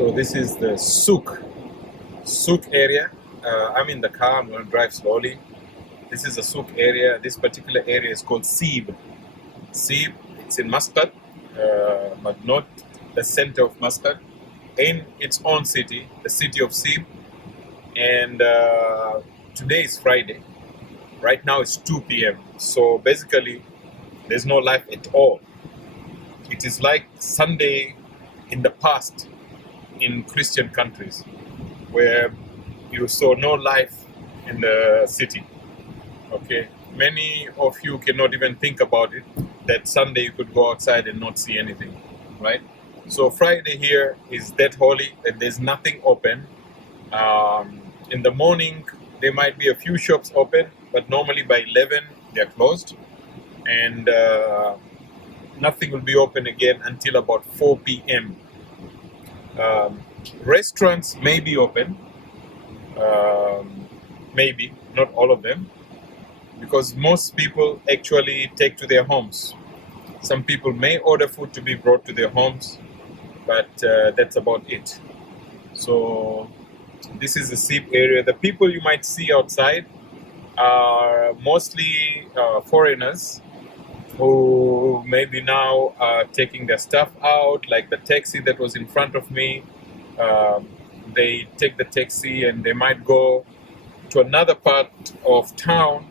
So this is the Souk area. I'm in the car, I'm going to drive slowly. This is the Souk area. This particular area is called Seeb. Seeb, it's in Muscat, but not the center of Muscat, in its own city, the city of Seeb. And today is Friday. Right now it's 2 p.m. So basically, there's no life at all. It is like Sunday in the past in Christian countries, where you saw no life in the city. Okay, many of you cannot even think about it, that Sunday you could go outside and not see anything, right? So Friday here is that holy, that there's nothing open. In the morning, there might be a few shops open, but normally by 11, they're closed. And nothing will be open again until about 4 p.m. Restaurants may be open, maybe, not all of them, because most people actually take to their homes. Some people may order food to be brought to their homes, but that's about it. So this is the Seeb area. The people you might see outside are mostly foreigners who maybe now are taking their stuff out, like the taxi that was in front of me. They take the taxi and they might go to another part of town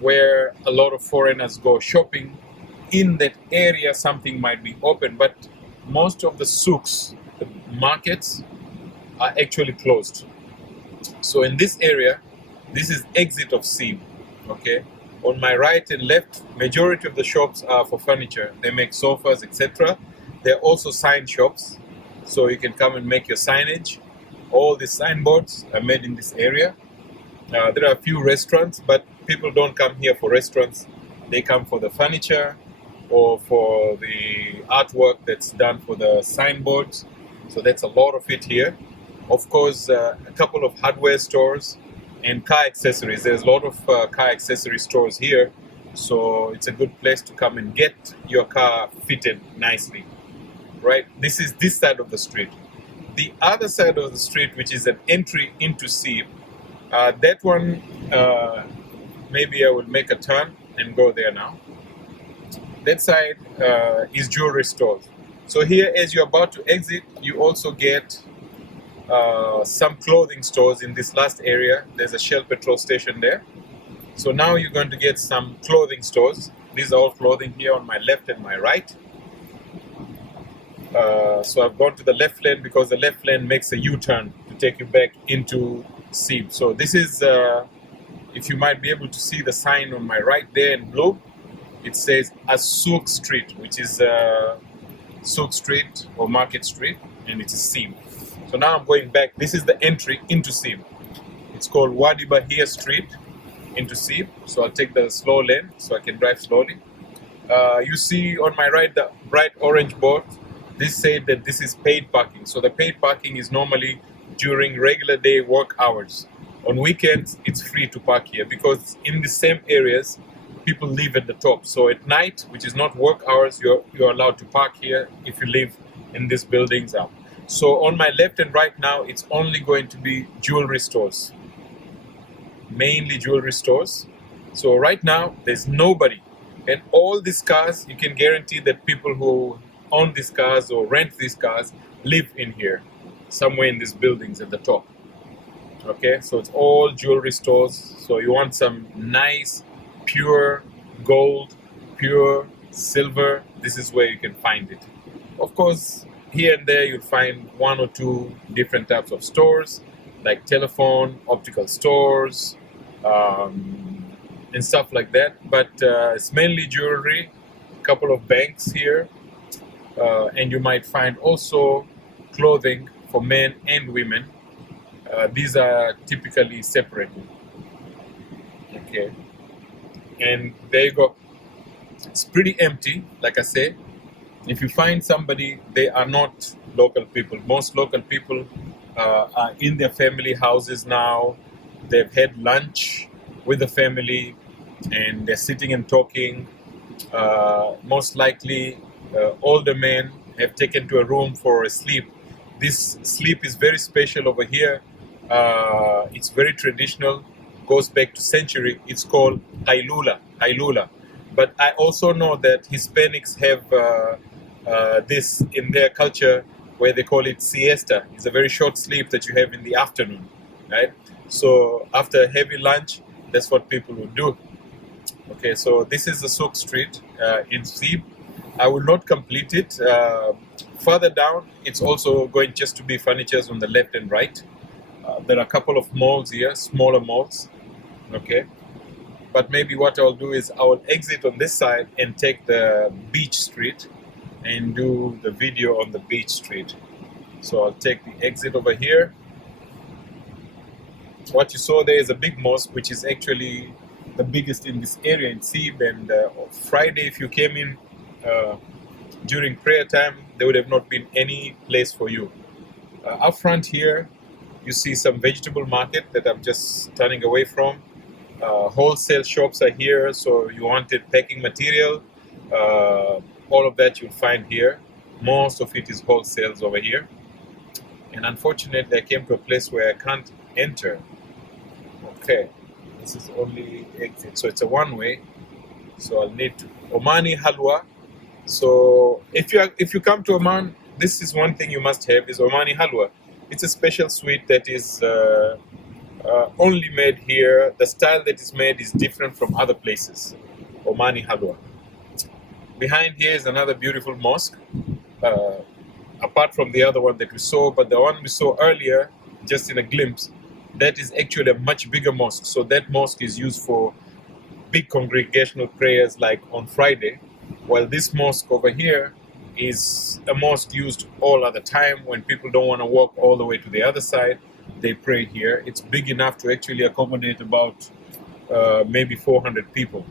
where a lot of foreigners go shopping. In that area, something might be open, but most of the souks, the markets, are actually closed. So in this area, this is exit of Seeb, okay? On my right and left, majority of the shops are for furniture. They make sofas, etc. There are also sign shops, so you can come and make your signage. All the signboards are made in this area. There are a few restaurants, but people don't come here for restaurants. They come for the furniture or for the artwork that's done for the signboards. So that's a lot of it here. Of course, a couple of hardware stores and car accessories. There's a lot of car accessory stores here. So it's a good place to come and get your car fitted nicely, right? This is this side of the street. The other side of the street, which is an entry into Seeb, that one, maybe I will make a turn and go there now. That side is jewelry stores. So here, as you're about to exit, you also get some clothing stores in this last area. There's a Shell petrol station there. So now you're going to get some clothing stores. These are all clothing here on my left and my right. So I've gone to the left lane because the left lane makes a U-turn to take you back into Seeb. So this is, if you might be able to see the sign on my right there in blue, it says Souk Street, which is Souk Street or Market Street, and it is Seeb. So now I'm going back. This is the entry into Seeb. It's called Wadi Bahia Street into Seeb. So I'll take the slow lane so I can drive slowly. You see on my right the bright orange board. This said that this is paid parking. So the paid parking is normally during regular day work hours. On weekends, it's free to park here because in the same areas, people live at the top. So at night, which is not work hours, you're allowed to park here if you live in these buildings up. So on my left and right now, it's only going to be jewelry stores, mainly jewelry stores. So right now, there's nobody. And all these cars, you can guarantee that people who own these cars or rent these cars live in here, somewhere in these buildings at the top. Okay, so it's all jewelry stores. So you want some nice, pure gold, pure silver, this is where you can find it. Of course, here and there you'll find one or two different types of stores, like telephone, optical stores, and stuff like that. But it's mainly jewelry, a couple of banks here, and you might find also clothing for men and women. These are typically separated. Okay, and there you go. It's pretty empty, like I said. If you find somebody, they are not local people. Most local people are in their family houses now. They've had lunch with the family and they're sitting and talking. Most likely, older men have taken to a room for a sleep This sleep is very special over here. It's very traditional, goes back to century. It's called Hailula. But I also know that Hispanics have this in their culture where they call it siesta. It's a very short sleep that you have in the afternoon, right? So after a heavy lunch, that's what people would do. Okay, so this is the Souk street in Seeb. I will not complete it. Further down, it's also going just to be furnitures on the left and right. There are a couple of malls here, smaller malls. Okay, but maybe what I'll do is I'll exit on this side and take the beach street and do the video on the beach street. So I'll take the exit over here. What you saw there is a big mosque, which is actually the biggest in this area in Seeb. And Friday, if you came in during prayer time, there would have not been any place for you. Up front here, you see some vegetable market that I'm just turning away from. Wholesale shops are here, so you wanted packing material, all of that you'll find here. Most of it is wholesales over here. And unfortunately, I came to a place where I can't enter. Okay, this is only exit, so it's a one-way. So I'll need to Omani halwa. So if you come to Oman, this is one thing you must have is Omani halwa. It's a special sweet that is only made here. The style that is made is different from other places. Omani halwa. Behind here is another beautiful mosque, apart from the other one that we saw, but the one we saw earlier, just in a glimpse, that is actually a much bigger mosque. So that mosque is used for big congregational prayers like on Friday, while this mosque over here is a mosque used all other time. When people don't want to walk all the way to the other side, they pray here. It's big enough to actually accommodate about maybe 400 people.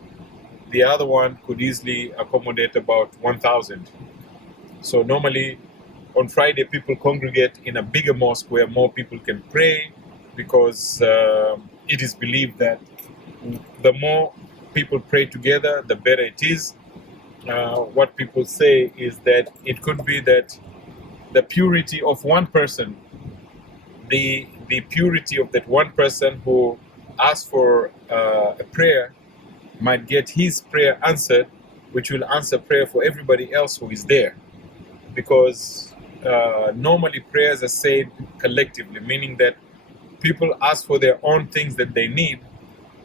The other one could easily accommodate about 1,000. So normally on Friday, people congregate in a bigger mosque where more people can pray, because it is believed that the more people pray together, the better it is. What people say is that it could be that the purity of one person, the purity of that one person who asks for a prayer, might get his prayer answered, which will answer prayer for everybody else who is there. Because normally prayers are said collectively, meaning that people ask for their own things that they need,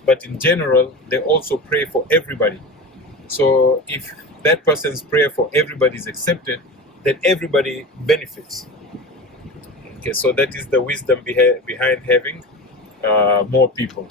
but in general, they also pray for everybody. So if that person's prayer for everybody is accepted, then everybody benefits. Okay, so that is the wisdom behind having more people.